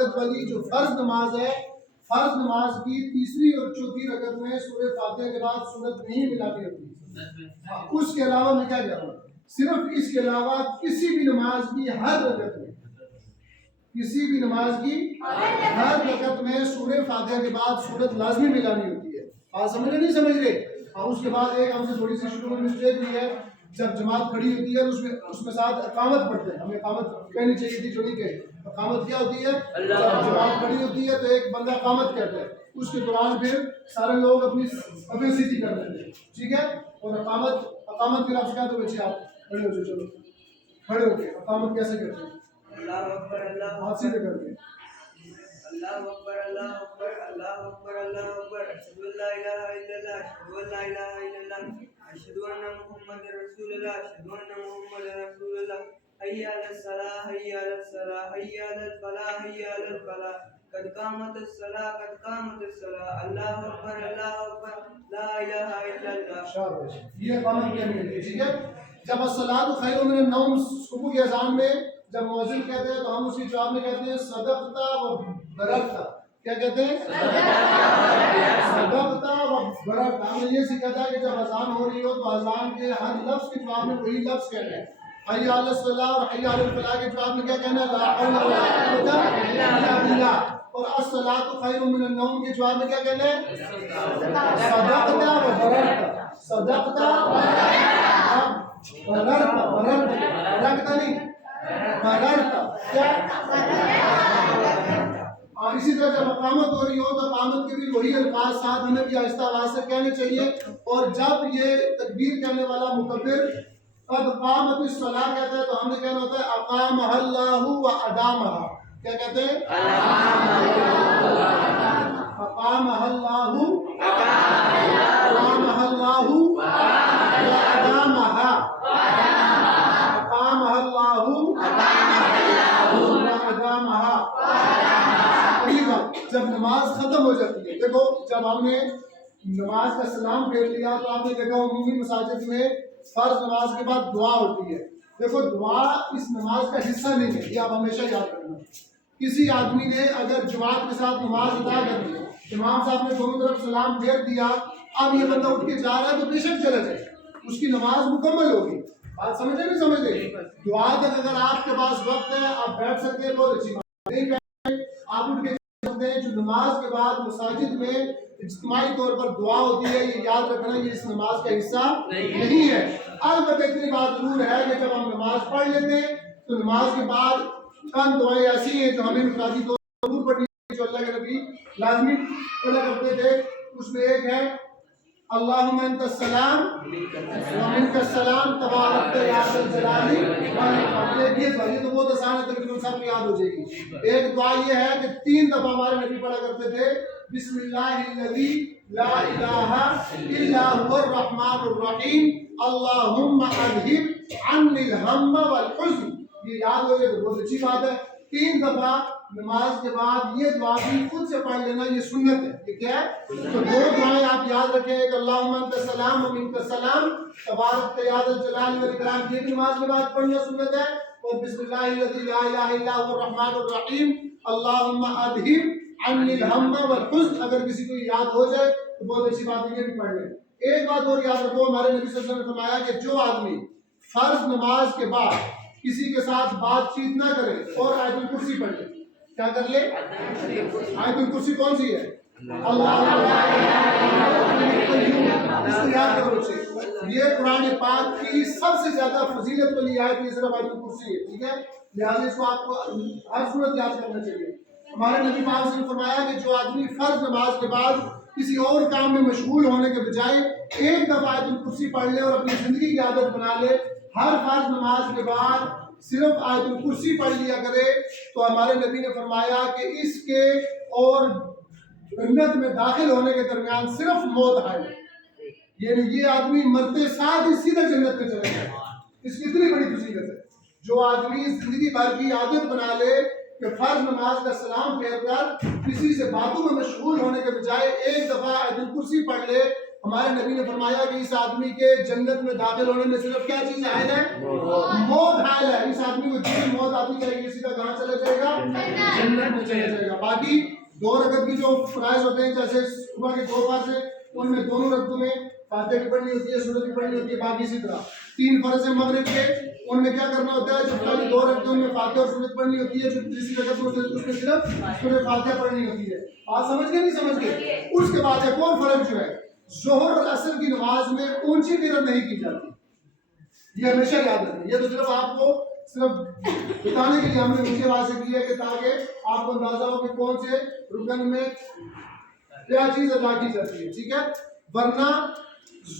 رکعت والی جو فرض نماز ہے، فرض نماز کی تیسری اور چوتھی رکعت میں سورہ فاتحہ کے بعد سورت نہیں ملانی ہوتی۔ اس کے علاوہ میں کیا کہہ رہا ہوں، صرف اس کے علاوہ کسی بھی نماز کی ہر رکعت میں، کسی بھی نماز کی ہر رکعت میں سورہ فاتحہ کے بعد سورت لازمی ملانی ہوتی ہے۔ آپ سمجھ رہے نہیں سمجھ رہے؟ اور اس کے بعد ایک ہم سے تھوڑی سی شروع میں مسٹیک ہوئی ہے، جب جماعت کھڑی ہوتی ہے اس میں ساتھ اقامت پڑھتے ہیں، ہمیں اقامت کہنی چاہیے تھی جو نہیں کہے۔ اقامت کیا ہوتی ہے؟ جب جماعت کھڑی ہوتی ہے تو ایک بندہ اقامت کہتا ہے، اس کے دوران پھر سارے لوگ اپنی صفیں سیدھی کر لیتے ہیں، ٹھیک ہے؟ اور اقامت کے لفظ کیا تو بچے آپ کھڑے ہو جائے، چلو کھڑے ہو کے اقامت کیسے کرتے ہیں؟ اللہ اکبر، اللہ ہاتھ سیدھے کر کے اللہ اکبر، اللہ اکبر، اللہ اکبر، اللہ اکبر، اشہد ان لا الہ الا اللہ، اشہد ان لا الہ الا اللہ، اشہد ان محمد رسول اللہ، اشہد ان محمد رسول اللہ، حی علی الصلاۃ، حی علی الصلاۃ، حی علی الفلاح، حی علی الفلاح، قد قامت الصلاۃ، قد قامت الصلاۃ، اللہ اکبر، اللہ اکبر، لا الہ الا اللہ۔ شاباش، یہ اقامت کہنی ہے، ٹھیک ہے؟ جب الصلاۃ خیر من النوم صبح کی اذان میں جب مؤذن کہتے ہیں تو ہم اس کے جواب میں کہتے ہیں صدقتا و بررتا۔ کیا کہتے ہیں؟ صدقتا و بررتا۔ ہم نے یہ سیکھا تھا کہ جب اذان ہو رہی ہو تو اذان کے ہر لفظ کے جواب میں وہی لفظ کہنا ہے۔ حی علی الصلاۃ اور حی علی الفلاح کے جواب میں کیا کہنا ہے؟ لا حول ولا قوت الا باللہ۔ اور الصلاۃ خیر من النوم کے جواب میں کیا کہنا ہے؟ صدقتا و بررتا۔ صدقتا و بررتا، بررتا نہیں، بررتا کیا؟ اور اسی طرح جب اقامت ہو رہی ہو تو اقامت کے بھی وہی الفاظ ساتھ ہمیں بھی آہستہ آواز سے کہنے چاہیے۔ اور جب یہ تکبیر کہنے والا مکبر قد قامت الصلاۃ کہتا ہے تو ہم نے کہنا ہوتا ہے اقامہ اللہ و ادامہ۔ کیا کہتے ہیں؟ اقامہ اللہ و ادامہ، اقامہ اللہ و ادامہ۔ جب نماز ختم ہو جاتی ہے، دیکھو جب ہم نے نماز کا سلام پھیر لیا تو آپ نے دیکھا عمومی مساجد میں فرض نماز کے بعد دعا ہوتی ہے۔ دیکھو دعا اس نماز کا حصہ نہیں ہے، یہ آپ ہمیشہ یاد رکھنا۔ کسی آدمی نے اگر جماعت کے ساتھ نماز ادا کر لی، امام صاحب نے دونوں طرف سلام پھیر دیا، اب یہ بندہ اٹھ کے جا رہا ہے تو بے شک چلا جائے، اس کی نماز مکمل ہوگی۔ بات سمجھے نہیں سمجھے؟ دعا تک اگر آپ کے پاس وقت ہے آپ بیٹھ سکتے ہیں، بہت اچھی بات، نہیں بیٹھے آپ اٹھ کے سکتے ہیں۔ جو نماز کے بعد مساجد میں اجتماعی طور پر دعا ہوتی ہے، یہ یاد رکھنا یہ اس نماز کا حصہ نہیں ہے۔ البتہ اتنی بات ضرور ہے کہ جب ہم نماز پڑھ لیتے ہیں تو نماز کے بعد چند دعائیں ایسی ہیں جو ہمیں انفرادی طور پر ضرور پڑھنی ہے، جو اللہ کے نبی لازمی پڑھا کرتے تھے۔ اس میں ایک ہے اللہم انت السلام ومنک السلام تبارک یا ذا الجلال والاکرام۔ یہ تو بہت آسان ہے، تقریباً سب کو یاد ہو جائے گی۔ ایک دعا یہ ہے کہ 3 دفعہ ہمارے نبی پڑھا کرتے تھے، بسم اللہ الذی لا الہ الا هو الرحمن الرحیم اللہم اذہب عنی الہم والحزن۔ یہ یاد ہو جائے تو بہت اچھی بات ہے۔ 3 دفعہ نماز کے بعد یہ دعا بھی خود سے پڑھ لینا، یہ سنت ہے۔ یہ کیا ہے؟ تو 2 دعائیں آپ یاد رکھیں، ایک اللہم انت السلام ومنک السلام تبارک یا ذا الجلال والاکرام، یہ بھی نماز کے بعد پڑھنا سنت ہے۔ اور بسم اللہ الذی لا الہ الا هو الرحمن الرحیم اللہم اذہب عنی الہم والحزن، اگر کسی کو یاد ہو جائے تو بہت اچھی بات ہے، یہ بھی پڑھ لیں۔ ایک بات اور یاد رکھو، ہمارے نبی صلی اللہ علیہ وسلم نے فرمایا کہ جو آدمی فرض نماز کے بعد کسی کے ساتھ بات چیت نہ کرے اور آیت الکرسی پڑھ لے، کیا کر لے؟ آیت الکرسی کون سی ہے؟ اللہ، اس کو یاد کرو بچے، یہ قرآن پاک کی سب سے زیادہ فضیلت والی آیت یہ صرف آیت الکرسی ہے، ٹھیک ہے؟ لہٰذا اس کو آپ کو ہر صورت یاد کرنا چاہیے۔ ہمارے نبی پاک نے فرمایا کہ جو آدمی فرض نماز کے بعد کسی اور کام میں مشغول ہونے کے بجائے ایک دفعہ آیت الکرسی پڑھ لے اور اپنی زندگی کی عادت بنا لے، ہر فرض نماز کے بعد صرف آیت الکرسی پڑھ لیا کرے، تو ہمارے نبی نے فرمایا کہ اس کے اور جنت میں داخل ہونے کے درمیان صرف موت حائل ہے، یعنی یہ آدمی مرتے ساتھ ہی سیدھا جنت میں چلے جائے۔ اس کی اتنی بڑی فضیلت ہے۔ جو آدمی زندگی بھر کی عادت بنا لے کہ فرض نماز کا سلام پھیر کر کسی سے باتوں میں مشغول ہونے کے بجائے ایک دفعہ آیت الکرسی پڑھ لے، ہمارے نبی نے فرمایا کہ اس آدمی کے جنت میں داخل ہونے میں صرف کیا چیز حائل ہے؟ موت حائل ہے. اس آدمی کو جب موت آتی جائے گی سیدھا کہاں چلا جائے گا؟ جنت میں چلا جائے گا. باقی 2 رکعت کی جو فرائض ہوتے ہیں جیسے صبح کے 2 فرض ہیں ان میں دونوں رکعتوں میں فاتحہ کی پڑھنی ہوتی ہے, سورت کی پڑھنی ہوتی ہے. باقی اسی طرح 3 فرض ہیں مغرب کے, ان میں کیا کرنا ہوتا ہے؟ جو پہلی 2 رکعتوں میں فاتحہ اور سورت پڑھنی ہوتی ہے, جو تیسری رکعت میں اس میں صرف سورۃ فاتحہ پڑھنی ہوتی ہے. آپ سمجھ گئے نہیں سمجھ گئے؟ اس کے بعد ایک اور فرض جو ہے, ظہر اور عصر کی نماز میں اونچی قرات نہیں کی جاتی. یہ ہمیشہ یاد رکھیں. یہ تو صرف آپ کو صرف بتانے کے لیے ہم نے اونچی آواز سے کی ہے کہ تاکہ آپ کو اندازہ ہو کہ کون سے رکن میں کیا چیز ادا کی جاتی ہے. ٹھیک ہے. ورنہ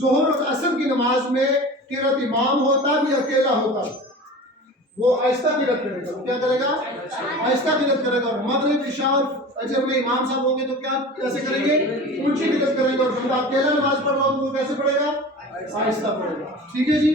ظہر اور عصر کی نماز میں قرات امام ہوتا بھی اکیلا ہوتا, وہ آہستہ قرات کرے گا. وہ کیا کرے گا؟ آہستہ قرات کرے گا. اور مغرب عشاء اور فجر میں امام صاحب ہوں گے تو کیا کیسے کریں گے؟ اونچی قرات کریں گے. اور بندہ اکیلا نماز پڑھ رہا ہو تو وہ کیسے پڑھے گا؟ آہستہ پڑھے گا. ٹھیک ہے جی.